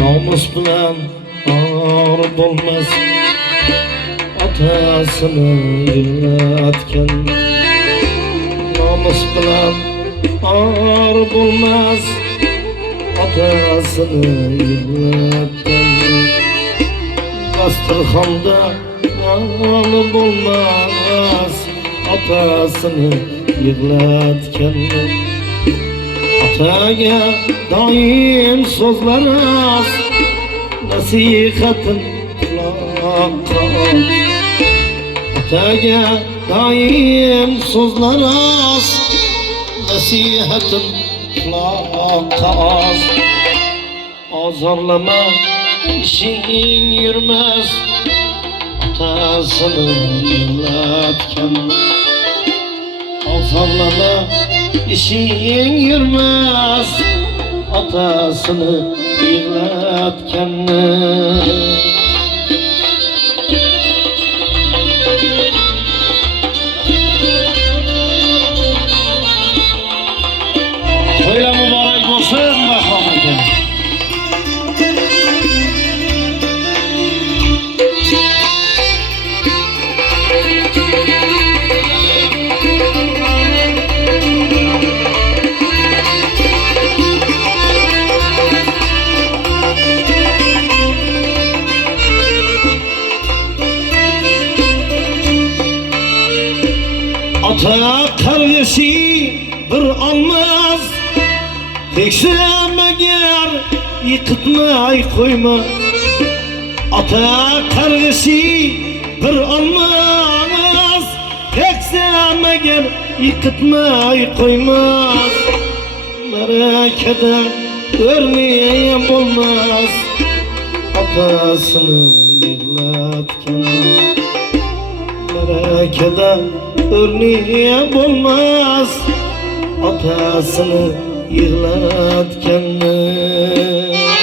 Namus bilan or bo'lmas, otasini yig'latgan. Namus bilan or bo'lmas, otasini yig'latgan. Dasturxonda non bo'lmas, otasini yig'latgan. Otaga doim so'zlar az, nasihatin quloqqa ol. Otaga doim so'zlar az, nasihatin quloqqa ol. Azorlama, ishing yurmas, otasini yig'latgan. Azorlama, ishing yurmas, otasini yig'latgan. To'ylar muborak bo'lsin Bahrom aka. Ota qarg'ishi bir olmaz, teksam agar yiqitmay qo'yma. Ota qarg'ishi bir olmaz, teksam agar yiqitmay qo'ymas. Barakada o'rni bo'lmas, otasini yig'latgan. Barakada o'rni bo'lmas, otasini yig'latgan.